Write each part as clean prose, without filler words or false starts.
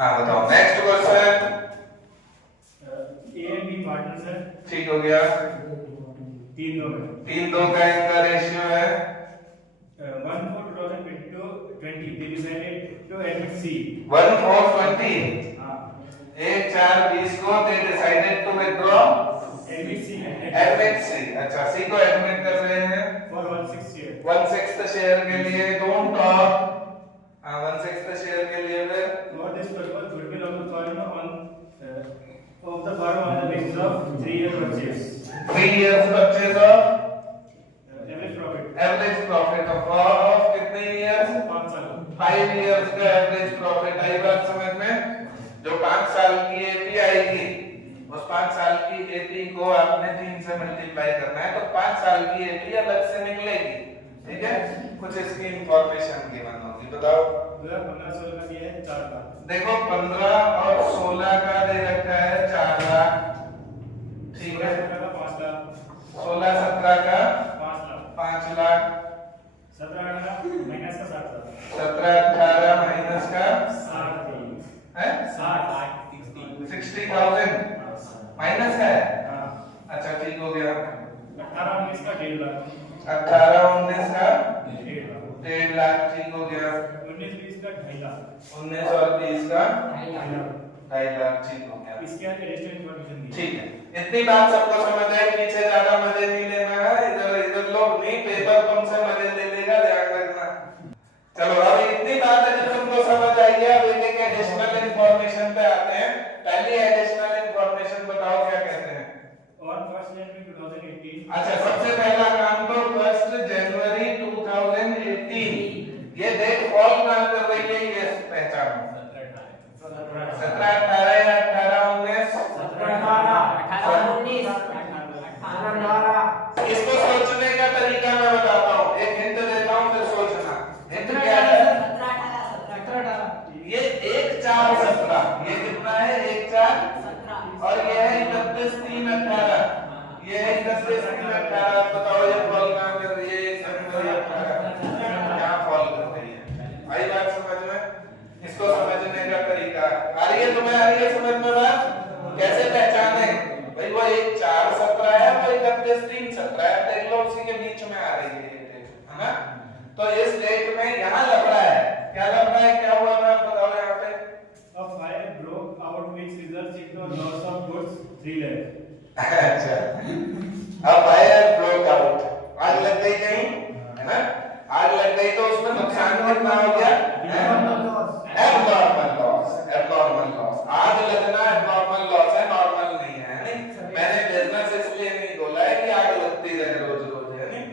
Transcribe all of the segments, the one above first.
हाँ बताओ next question. A and B partners है, ठीक हो गया। 3-2 में 3-2 का इनका रेशियो है 1/4/2022 they decided to admit C 1/4/20। हाँ 1/4/20 को they decided to withdraw admit C admit C। अच्छा C को admit कर रहे हैं for 1/6 share 1/6 शेयर के लिए। Don't talk. हाँ 1/6 शेयर के लिए फिर for this purpose goodwill of the firm on the basis of 3 year purchase 3 years purchase of average profit of कितने years 5 साल 5 years का एवरेज प्रॉफिट। आई बात समझ में। जो 5 साल की एपी आएगी उस 5 साल की एपी को आपने 3 से मल्टीप्लाई करना है तो 5 साल की एपी अलग से निकलेगी। ठीक है कुछ इसकी इंफॉर्मेशन गिवन होगी। बताओ 15-16 का दिया है 4 लाख। देखो 15 और 16 का दे रखा है 4 लाख। ठीक है 5 लाख 16-17 का 5 लाख 17-18 माइनस का 7 लाख 17-18 माइनस का 60 है 60,000 माइनस का है। अच्छा ठीक हो गया। 18-19 का 1.5 लाख 18-19 का 1.5 लाख 1.5 लाख। ठीक हो गया। 19-20 का 2.5 लाख 19 और 20 का 2.5 लाख 2.5 लाख। ठीक हो गया। इसके आगे एडिशनल इंफॉर्मेशन दी। ठीक है इतनी बात सबको समझ आई। पीछे ज्यादा मजे नहीं लेना है। इधर इधर लोग नहीं पेपर तुमसे मजे ले लेगा ध्यान रखना। चलो अब इतनी बात है जब तुमको समझ आई है अब एक एडिशनल इंफॉर्मेशन पे आते हैं। पहली एडिशनल इंफॉर्मेशन बताओ क्या कहते हैं। और 1 जनवरी 2018 अच्छा सबसे पहला काम तो 1 जनवरी 2018 ये डेट फॉल कहां कर रही है ये पहचानो। 17-18 या 18-19 इसको सोचने का तरीका मैं बताता हूँ। एक हिंट देता हूँ फिर सोचना। हिंट क्या है। ये 1/4/17 ये कितना है 1/4 और ये है 31/3/18 ये है 31/3/18। बताओ ये फॉल कहां कर रही है 1 जनवरी 18 क्या फॉल कर रही है। आई बात समझ में। इसको समझने का तरीका आ रही है तुम्हें। आ रही है समझ में बात। कैसे पहचाने भाई वो 1/4/17 है वो 31/3/17 है। देख लो उसी के बीच में आ रही है ये डेट है ना। तो इस डेट में यहाँ लफड़ा है। क्या लफड़ा है क्या हुआ था बताओ यहाँ पे। a fire broke out which results into a loss of goods 3 lakh। अच्छा अब फायर ब्रोक आउट आग लग गई कहीं है ना। आग लग गई तो उसमें नुकसान कितना हो गया एबनॉर्मल लॉस। एबनॉर्मल लॉस आग लगना एबनॉर्मल लॉस है नॉर्मल नहीं है नहीं। मैंने बिजनेस इसलिए नहीं बोला है कि आग लगती रहे रोज रोज है नहीं।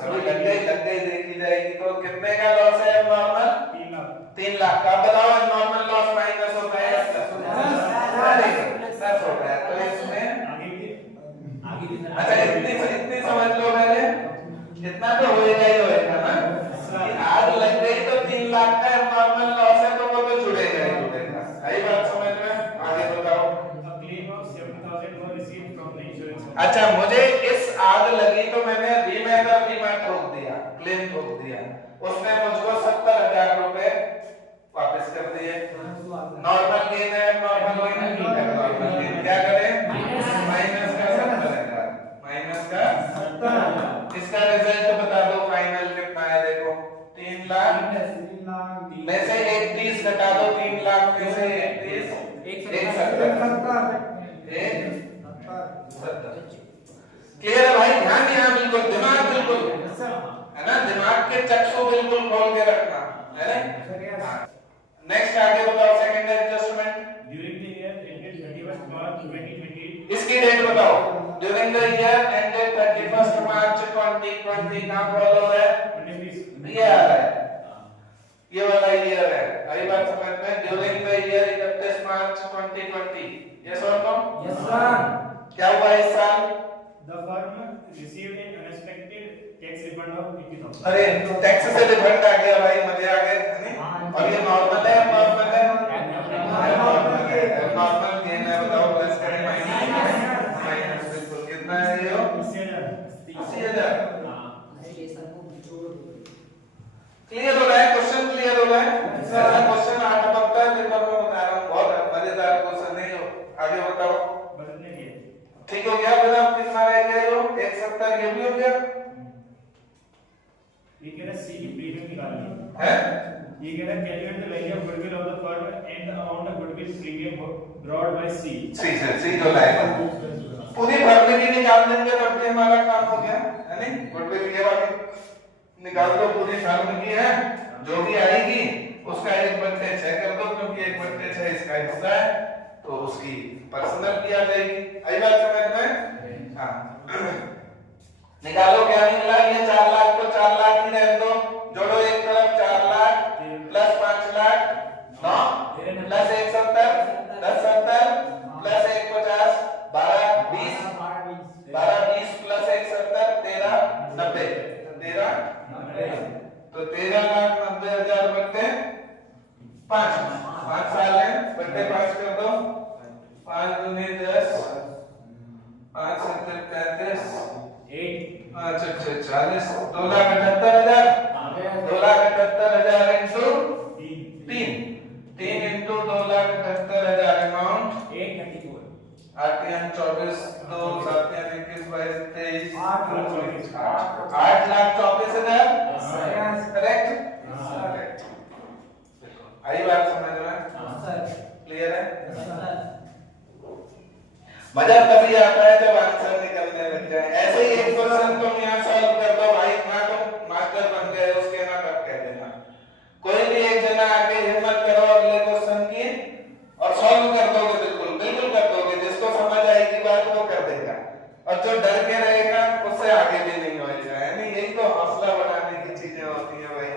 सभी लग गई देखी जाएगी तो कितने का लॉस है एबनॉर्मल 3 लाख का। बताओ एबनॉर्मल लॉस माइनस होता है प्लस होता है तो इसमें अच्छा इतनी समझ लो पहले। इतना तो होएगा ही होएगा ना कि आग लग गई तो 3 लाख का नॉर्मल लॉस है तो वो तो जुड़ेगा ही जुड़ेगा। सही बात समझ में। आगे बताओ। a claim of 7,000 was received from the insurance company। अच्छा मुझे इस आग लगी तो मैंने बीमा ठोक दिया क्लेम ठोक दिया। उसने मुझको 70,000 रुपए वापस कर दिए। नॉर्मल गेन है नॉर्मल गेन क्या करें माइनस का 70,000 माइनस का 70,000। इसका रिजल्ट बता दो फाइनल कितना है। देखो 3 लाख में से 31 घटा दो 3 लाख में से 31 170। क्लियर है भाई। ध्यान यहाँ बिल्कुल दिमाग बिल्कुल है ना। दिमाग के चक्षु बिल्कुल खोल के रखना है ना। नेक्स्ट आगे बताओ second adjustment. during the year ended 31st March 2020 इसकी डेट बताओ। During the year ended 31st मार्च 2020 कहां फॉलो हो रहा है ये आ रहा है ये वाला ईयर है। अभी बात समझ में। During the year 31 March 2020 yes और नो यस सर। क्या हुआ इस साल। the firm received an unexpected tax refund of 80,000। अरे टैक्स से रिफंड आ गया भाई मजे आ गए नहीं। और ये नॉर्मल है नॉर्मल है नॉर्मल गेन है। बताओ प्लस करें माइनस बिल्कुल कितना है ये 80,000। क्लियर हो रहा है क्वेश्चन क्लियर हो रहा है। ऐसा क्वेश्चन 8 बनता है पेपर में बता with premium brought by C. सी जो लाएगा पूरी भरने की निकाल देंगे तब भी हमारा काम हो गया है नहीं। गुडविल ये वाली निकाल दो, पूरी फर्म की है, जो भी आएगी उसका 1/6 कर दो, क्योंकि 1/6 इसका हिस्सा है तो उसकी पर्सनल की आ जाएगी। आई बात समझ में? हाँ निकालो क्या निकला, ये 4 लाख को 4 लाख ही रहने दो, जोड़ो एक तरफ 4 lakh plus 5 lakh 9 plus 1 70 10 70 plus 1 50 12 20 12 20 plus 1 70 13 90 13 तो 13,90,000 बटे 5 साल है, बटे 5 कर दो, 5 दूनी 10 5 7 35 5 6 40 2,78,000 2,78,000 इंटू 3 इंटू 2,78,000 अमाउंट 8 यानी 24 2 7 यानी 21 22 23 8,24,000 करेक्ट। आई बात समझ में? क्लियर है? मजा तभी आता है जब आंसर निकलने लग जाए। ऐसे ही एक क्वेश्चन तुम यहाँ सॉल्व कर दो भाई, ना तुम मास्टर बन गए उसके ना तब कह देना। कोई भी एक जना आके हिम्मत करो अगले क्वेश्चन की और सॉल्व कर दोगे, बिल्कुल कर दोगे। जिसको समझ आएगी बात वो कर देगा, और जो डर के रहेगा उससे आगे भी नहीं होएगा। यानी यही तो हौसला बढ़ाने की चीजें होती है भाई।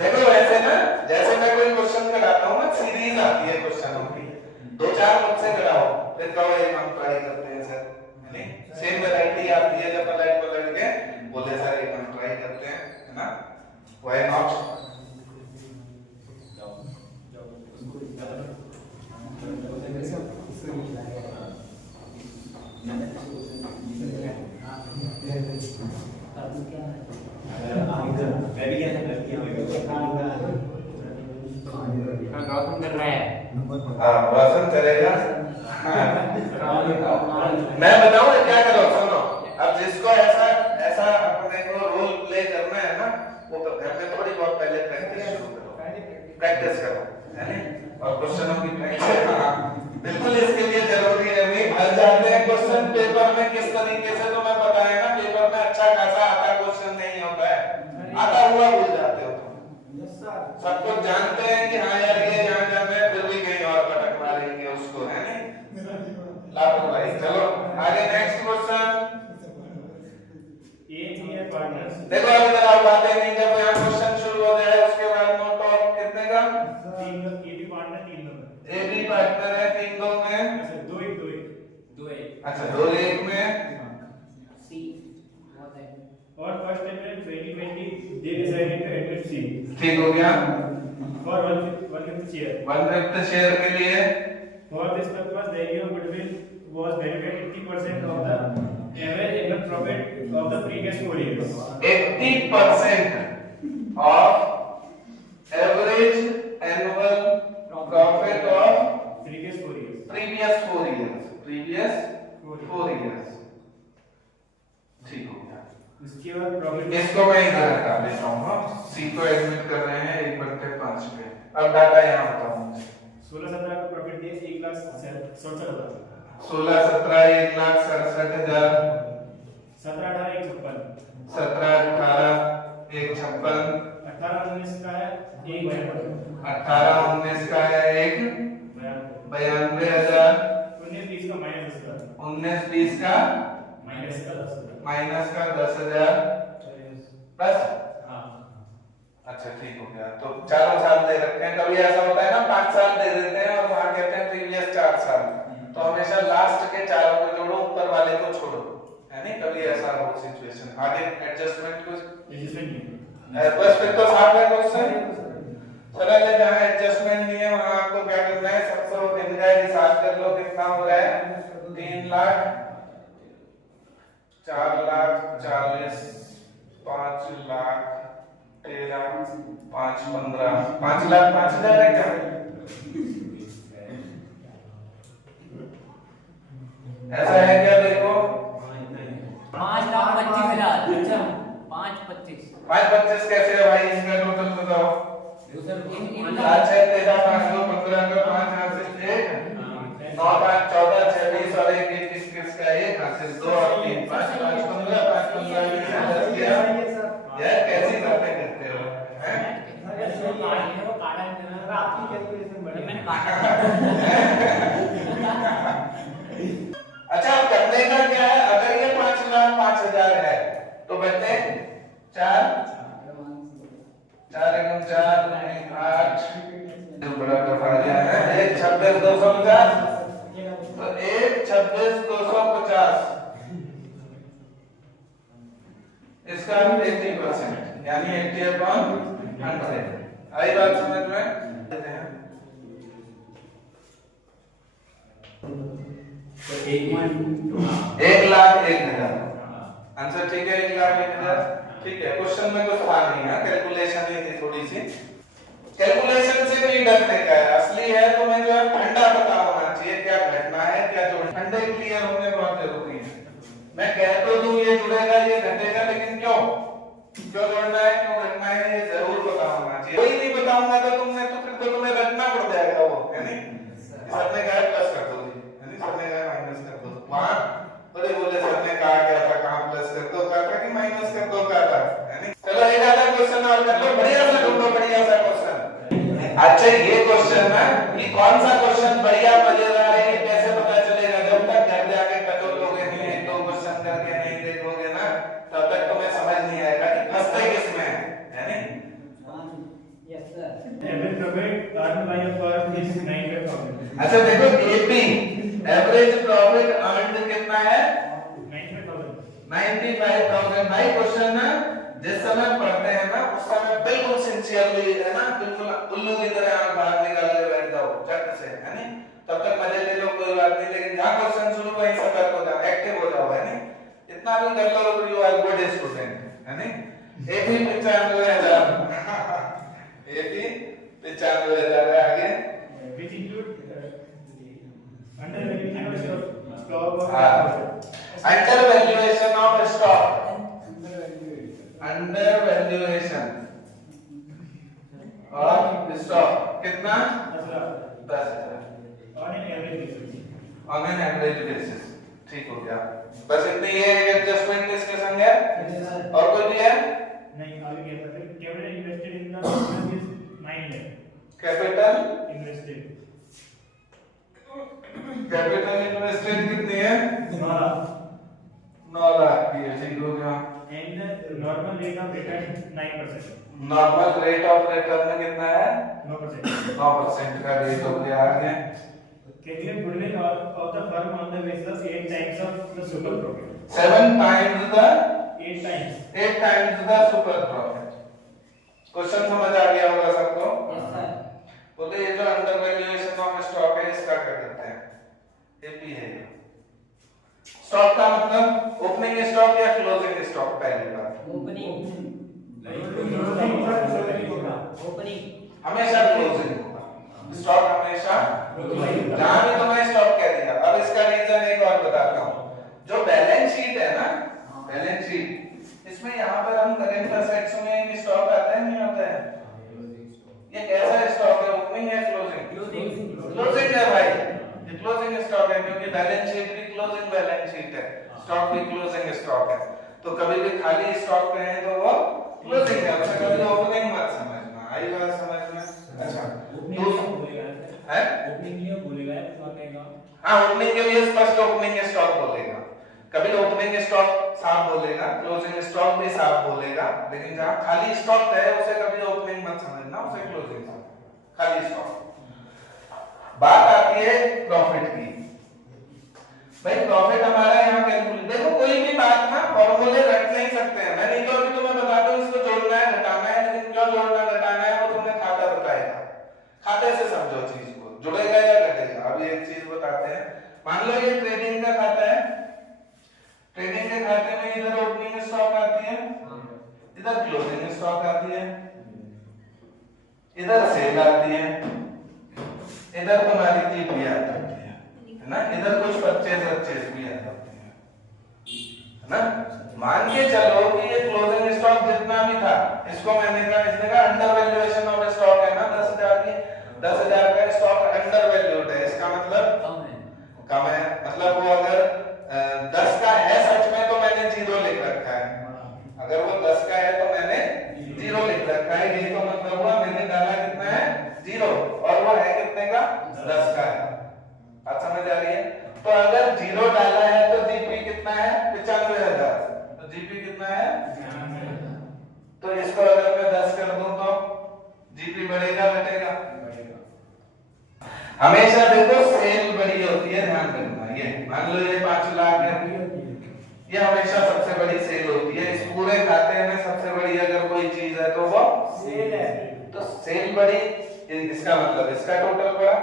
देखो वैसे ना, जैसे मैं कोई क्वेश्चन कराता हूँ ना, सीरीज आती है क्वेश्चनों की, 2-4 मुझसे कराओ, फिर कहो एक हम ट्राई करते हैं सर, यानी सेम वैरायटी आती है जब पलट के बोले सर एक हम ट्राई करते हैं, है ना? Why not? रोशन करेगा। मैं बताऊं क्या करो, सुनो। अब जिसको ऐसा अपने को रोल प्ले करना है ना, वो घर में थोड़ी बहुत पहले प्रैक्टिस करो, है ना? और क्वेश्चनों की प्रैक्टिस बिल्कुल इसके लिए जरूरी है। नहीं भर जाते हैं क्वेश्चन पेपर में किस तरीके से, तो मैं बताया ना पेपर में अच्छा खासा आता क्वेश्चन नहीं होता है, आता हुआ भूल जाते हो। सब कुछ जानते हैं कि हाँ यार ये यहाँ जाना है, फिर भी कहीं और पटक मारेंगे उसको, है नहीं? लापरवाही। चलो आगे नेक्स्ट क्वेश्चन। देखो अभी तक आप बातें नहीं, जब यहाँ क्वेश्चन शुरू हो जाए उसके बाद नोट ऑफ कितने का? 3 पार्टनर 3 लोग। ए बी पार्टनर है 3 लोग में, 2-1 अच्छा 2-1 में सी। और फर्स्ट टाइम में 2020 दे डिसाइडेड टू एडमिट सी। ठीक हो गया। फॉर 1/5 शेयर, 1/5 शेयर के लिए for this purpose the value of goodwill was valued at 80% of the average annual profit of the previous 4 years. 80% of average annual profit of previous 4 years. previous 4 years। ठीक हो गया। इसके बाद profit, इसको मैं इधर हटा देता हूँ। सी को एडमिट कर रहे हैं 1/5 पे। अब डाटा यहाँ बताऊँ, 16-17 का प्रॉफिट दिए 1,67,000, 16-17 1,67,000, 17-18 156, 17-18 156, 18-19 का है 192, 18-19 का है 1,92,000, 19-20 का -10,000, 19-20 का माइनस का 10,000 प्लस। अच्छा ठीक हो गया। तो चारों साल दे रखे हैं। कभी ऐसा होता है ना 5 साल दे देते हैं और वहां कहते हैं प्रीवियस 4 साल, तो हमेशा लास्ट के चारों को जोड़ो, ऊपर वाले को छोड़ो, है नहीं? कभी ऐसा हो सिचुएशन। आगे एडजस्टमेंट कुछ बस फिर तो साफ है क्वेश्चन। चलो ले, जहां एडजस्टमेंट नहीं है वहां आपको क्या करना है, सबसे इनका हिसाब कर लो कितना हो रहा है। 3 लाख 4 लाख 40 5 लाख 13 5 15 5 लाख 5,000 है क्या? ऐसा है क्या? देखो 5,25,000। अच्छा 5,25 5-25 कैसे है भाई? इसका टोटल बताओ। सात छह 13 5 2 15 का 5 हासिल 1 9 5 14 26 और 1 21 किसका 1 हासिल 2 और 3 5 5 15 5 15 10 दिया। यार कैसी बातें करते हो हैं? आपकी कैलकुलेशन बड़ी मैंने अच्छा अब करने का क्या है, अगर ये 5,05,000 है तो बच्चे 4 4 एकम 4 8 बड़ा कटा गया है 1 26 250 तो 1 26 250 इसका 80% यानी 80/100 आई बात समझ में? तो 1,01,000 आंसर ठीक है 1,01,000 ठीक है। क्वेश्चन में कुछ था नहीं है, कैलकुलेशन ही थी थोड़ी सी। कैलकुलेशन से नहीं डरने का है, असली है तुम्हें जो है फंडा पता होना चाहिए क्या घटना है क्या जोड़ फंडे क्लियर होने बहुत जरूरी है। मैं कह तो दूं ये जुड़ेगा ये घटेगा लेकिन क्यों जोड़ना है क्यों घटना है ये जरूर पता होना चाहिए। कोई नहीं बताऊंगा तो तुमने तो फिर तो तुम्हें रटना पड़ जाएगा वो है नहीं। सबने कहा प्लस कर दो जी है नहीं, सबने कहा माइनस कर दो। वहां बोले सर ने कहा क्या था कहां प्लस कर दो कहा था कि माइनस कर दो कहा था है नहीं। चलो एक आधा क्वेश्चन और कर लो, बढ़िया सा ढूंढो बढ़िया सा क्वेश्चन। अच्छा ये क्वेश्चन है कि कौन सा क्वेश्चन बढ़िया मजेदार है ये कैसे पता चलेगा? जब तक घर जाके कटोलोगे नहीं एक दो क्वेश्चन करके नहीं देखोगे ना तब तक तुम्हें समझ नहीं आएगा कि फंसते किसमें है नहीं। Yes sir average profit earn by a firm is 95,000। अच्छा देखो एपी एवरेज प्रॉफिट अर्न्ड कितना है 95,000। भाई क्वेश्चन ना जिस समय पढ़ते हैं ना उस समय बिल्कुल सिंसियरली है ना, बिल्कुल उल्लू की तरह आप बाहर निकाल के बैठ जाओ झट से है नहीं, तब तक मजे ले लो कोई बात नहीं, लेकिन जहां क्वेश्चन शुरू वहीं सतर्क हो जाओ एक्टिव हो जाओ है नहीं। इतना भी कर लो यू आर गुड स्टूडेंट है नहीं। एपी 95,000 एपी 95,000 है आगे which include under valuation of stock of under valuation of stock under valuation of stock कितना 10,000 on an average basis। On an average basis ठीक हो गया। बस इतनी ये एडजस्टमेंट इसके संग है और कोई भी है नहीं आगे क्या था capital invested in the business is 9 lakh। Capital invested कितनी है 9 लाख की है ठीक हो गया। And normal rate of return 9%। Normal rate of return कितना है 9%। 9% का रेट हो गया आगे। Calculate goodwill of the firm on the basis of 8 times of the super profit। 7 times the 8 times 8 times the super profit। Question समझ आ गया होगा सबको? Yes sir. बोले ये जो अंडर वैल्यूएशन ऑफ स्टॉक है इसका क्या करते हैं? एपी है। स्टॉक का मतलब ओपनिंग स्टॉक या क्लोजिंग स्टॉक? पहली बात ओपनिंग हमेशा क्लोजिंग होगा स्टॉक हमेशा जहां भी तुम्हें स्टॉक कह दिया। अब इसका रीजन एक और बताता हूं। जो बैलेंस शीट है ना बैलेंस शीट इसमें यहाँ पर हम करेंट असेट्स में एक स्टॉक आता है नहीं आता है? ये कैसा स्टॉक है ओपनिंग है क्लोजिंग? क्लोजिंग है भाई, ये क्लोजिंग स्टॉक है क्योंकि बैलेंस शीट भी क्लोजिंग बैलेंस शीट है, स्टॉक भी क्लोजिंग स्टॉक है। तो कभी भी खाली स्टॉक पे है तो वो क्लोजिंग है, उसे कभी ओपनिंग मत समझना। आई बात समझ में? अच्छा है ओपनिंग के लिए बोलेगा और कहेगा हाँ ओपनिंग के लिए स्पष्ट ओपनिंग स्टॉक बोलेगा, कभी ओपनिंग स्टॉक साफ बोलेगा, क्लोजिंग स्टॉक भी साफ बोलेगा, लेकिन जहां खाली स्टॉक है उसे कभी ओपनिंग मत समझना, उसे क्लोजिंग खाली स्टॉक। बात आती है प्रॉफिट की। भाई प्रॉफिट हमारा यहाँ कैलकुलेट देखो कोई भी बात ना फॉर्मूले रट नहीं सकते हैं। मैं नहीं तो अभी तुम्हें बता दूं इसको जोड़ना है घटाना है, लेकिन क्यों जोड़ना घटाना है वो तुम्हें खाता बताएगा। खाते से समझो चीज को, जुड़ेगा या घटेगा। अभी एक चीज बताते हैं, मान लो ये ट्रेडिंग का खाता है, ट्रेडिंग के खाते में इधर ओपनिंग स्टॉक आती है, इधर क्लोजिंग स्टॉक आती है, इधर सेल आती है, इधर तुम्हारी टीपी आती है ना, इधर कुछ परचेज भी आ जाते हैं है ना। मान के चलो कि ये क्लोजिंग स्टॉक जितना भी था इसको मैंने कहा इसने कहा अंडर वैल्यूएशन ऑफ स्टॉक है और वो है कितने का 10 का है। बात समझ आ रही है? तो अगर 0 डाला है तो जीपी कितना है 95,000। तो जीपी कितना है, तो इसको अगर मैं 10 कर दूं तो जीपी बढ़ेगा घटेगा? हमेशा देखो सेल बड़ी होती है, ध्यान रखना। ये मान लो ये 5 लाख है, ये हमेशा सबसे बड़ी सेल होती है। इस पूरे खाते में सबसे बड़ी अगर कोई चीज है तो वो सेल है। तो सेल बड़ी, इसका मतलब इसका टोटल बड़ा।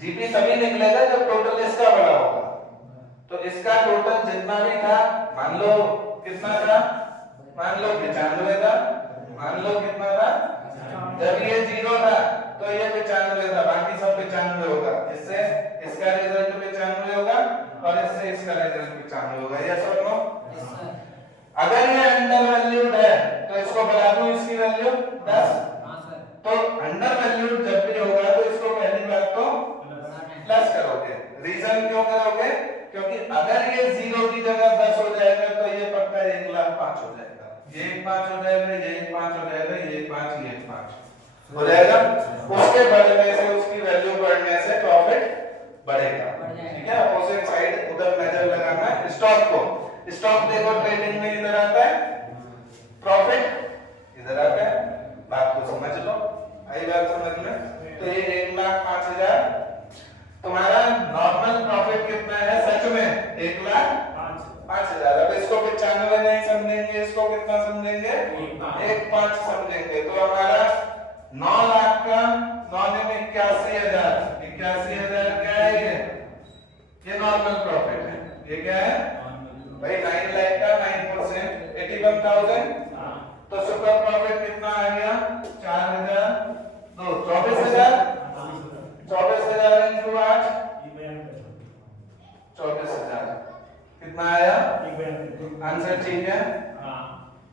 जीपी तभी निकलेगा जब टोटल इसका बड़ा होगा। तो इसका टोटल जितना भी था, मान लो कितना था, मान लो 95 था, मान लो कितना था, जब ये 0 था तो ये 95 था, बाकी सब 95 होगा। इससे इसका रिजल्ट 95 होगा और इससे इसका रिजल्ट 95 होगा। यस और नो? अगर ये अंडर वैल्यूड है तो इसको बढ़ा दूं इसकी वैल्यू 10। तो अंडर वैल्यूड जब भी होगा तो इसको पहली बात तो प्लस करोगे। रीजन क्यों करोगे? क्योंकि अगर ये 0 की जगह 10 हो जाएगा तो ये पक्का 1,05,000 हो जाएगा। ये 1,05,000 हो जाएगा, ये 1,05,000 हो जाएगा, ये 1,05,000, ये 1,05,000 हो जाएगा। उसके बढ़ने से, उसकी वैल्यू बढ़ने से प्रॉफिट बढ़ेगा। ठीक है, अपोजिट साइड उधर नजर लगाना है। स्टॉक को, स्टॉक देखो ट्रेडिंग में इधर आता है, प्रॉफिट इधर आता है। बात को समझ लो, आई बात समझ में? तो ये 1,05,000 तुम्हारा नॉर्मल प्रॉफिट कितना है सच में? 1,05,000। अब इसको 95 नहीं समझेंगे, इसको कितना समझेंगे? 1,05,000 समझेंगे। तो हमारा 9 लाख का 9 में 81,000, 81,000 क्या है ये नॉर्मल प्रॉफिट है। ये क्या है भाई? 9 लाख का 9%, 81,000। तो सुपर प्रॉफिट कितना आ गया? 4,000। 24